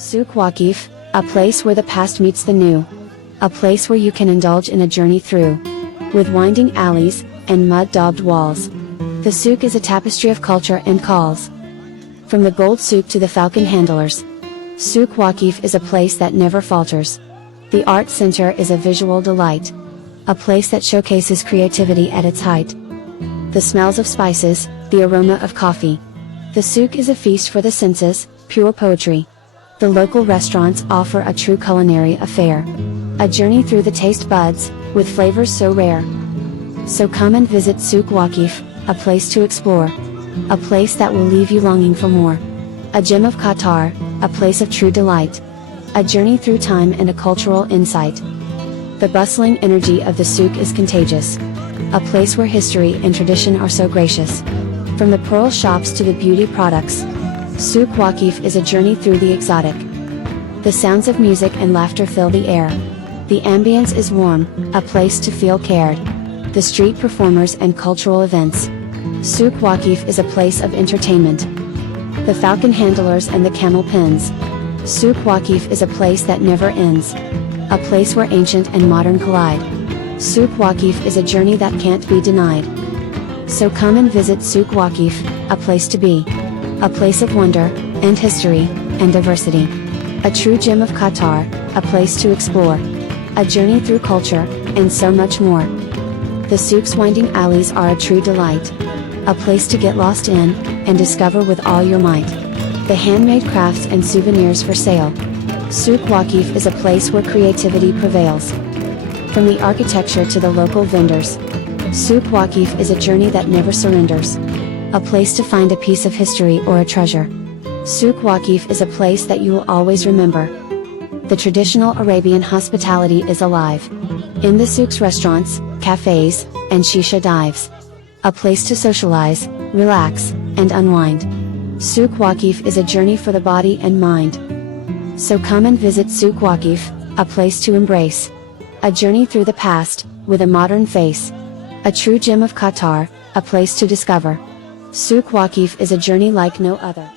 Souq Waqif, a place where the past meets the new. A place where you can indulge in a journey through. With winding alleys, and mud-daubed walls. The souk is a tapestry of culture and calls. From the gold souk to the falcon handlers. Souq Waqif is a place that never falters. The art center is a visual delight. A place that showcases creativity at its height. The smells of spices, the aroma of coffee. The souk is a feast for the senses, pure poetry. The local restaurants offer a true culinary affair. A journey through the taste buds, with flavors so rare. So come and visit Souq Waqif, a place to explore. A place that will leave you longing for more. A gem of Qatar, a place of true delight. A journey through time and a cultural insight. The bustling energy of the souk is contagious. A place where history and tradition are so gracious. From the pearl shops to the beauty products. Souq Waqif is a journey through the exotic. The sounds of music and laughter fill the air. The ambience is warm, a place to feel cared. The street performers and cultural events. Souq Waqif is a place of entertainment. The falcon handlers and the camel pens. Souq Waqif is a place that never ends. A place where ancient and modern collide. Souq Waqif is a journey that can't be denied. So come and visit Souq Waqif, a place to be. A place of wonder, and history, and diversity. A true gem of Qatar, a place to explore. A journey through culture, and so much more. The souk's winding alleys are a true delight. A place to get lost in, and discover with all your might. The handmade crafts and souvenirs for sale. Souq Waqif is a place where creativity prevails. From the architecture to the local vendors. Souq Waqif is a journey that never surrenders. A place to find a piece of history or a treasure. Souq Waqif is a place that you will always remember. The traditional Arabian hospitality is alive. In the souk's restaurants, cafes, and shisha dives. A place to socialize, relax, and unwind. Souq Waqif is a journey for the body and mind. So come and visit Souq Waqif, a place to embrace. A journey through the past, with a modern face. A true gem of Qatar, a place to discover. Souq Waqif is a journey like no other.